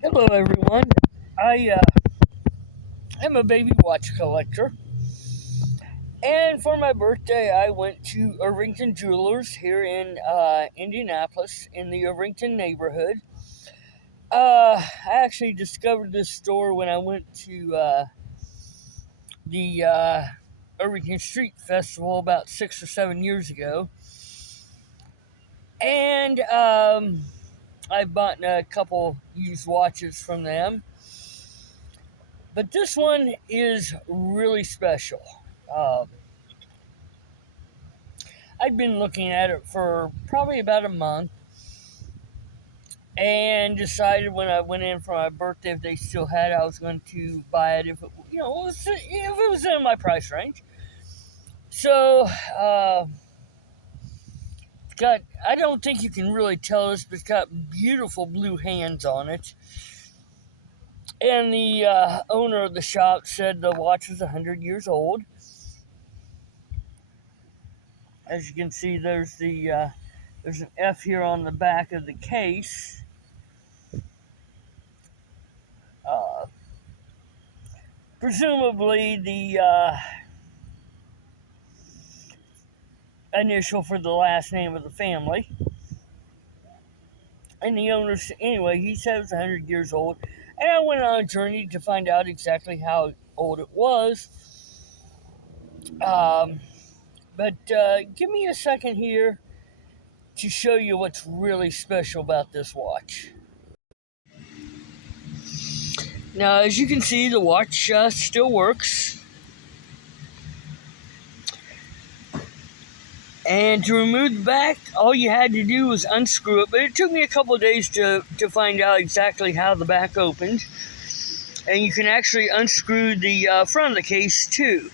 Hello, everyone. I am a baby watch collector, and for my birthday, I went to Irvington Jewelers here in Indianapolis in the Irvington neighborhood. I actually discovered this store when I went to the Irvington Street Festival about 6 or 7 years ago, and I bought a couple used watches from them. But this one is really special. Um, I'd been looking at it for probably about a month and decided when I went in for my birthday, if they still had it, I was going to buy it if it was in my price range. So, got I don't think you can really tell this, but it's got beautiful blue hands on it. And the owner of the shop said the watch was 100 years old. As you can see, there's an F here on the back of the case. Uh, Presumably the initial for the last name of the family. And the owner, anyway, he said it was 100 years old. And I went on a journey to find out exactly how old it was. Um, but give me a second here to show you what's really special about this watch. Now, as you can see, the watch still works. And to remove the back, all you had to do was unscrew it. But it took me a couple of days to find out exactly how the back opened. And you can actually unscrew the front of the case too.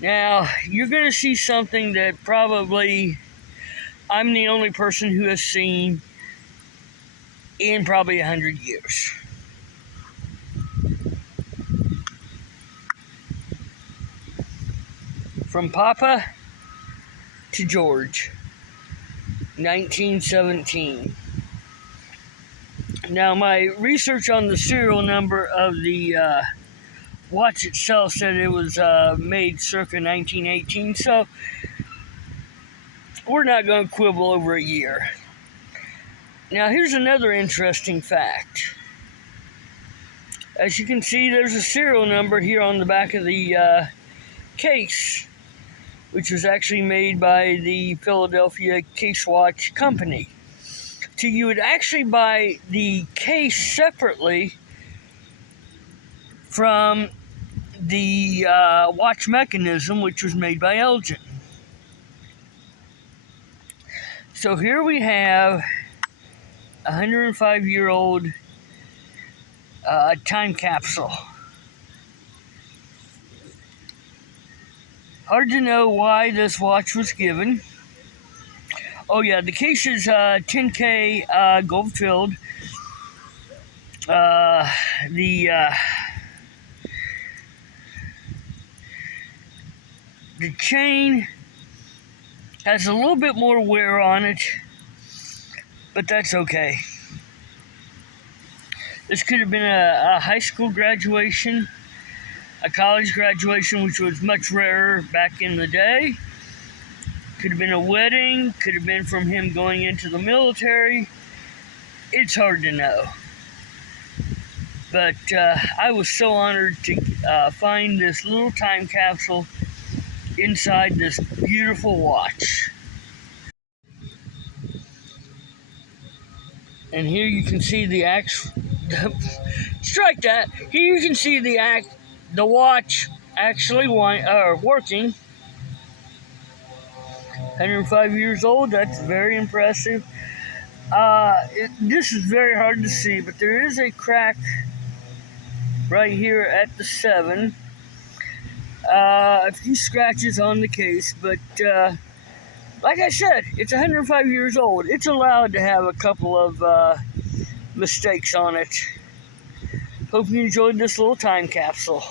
Now, you're going to see something that probably I'm the only person who has seen in probably 100 years. From Papa to George, 1917. Now, my research on the serial number of the watch itself said it was made circa 1918, so we're not going to quibble over a year. Now, here's another interesting fact. As you can see, there's a serial number here on the back of the case, which was actually made by the Philadelphia Case Watch Company. So you would actually buy the case separately from the watch mechanism, which was made by Elgin. So here we have a 105-year-old time capsule. Hard to know why this watch was given. Oh yeah, the case is 10K gold filled. The chain has a little bit more wear on it, but that's okay. This could have been a high school graduation, a college graduation, which was much rarer back in the day. Could have been a wedding, could have been from him going into the military. It's hard to know. But I was so honored to find this little time capsule inside this beautiful watch. And here you can see the strike that. Here you can see the watch actually working. 105 years old, that's very impressive. This is very hard to see, but there is a crack right here at the 7. A few scratches on the case, but like I said, it's 105 years old. It's allowed to have a couple of mistakes on it. Hope you enjoyed this little time capsule.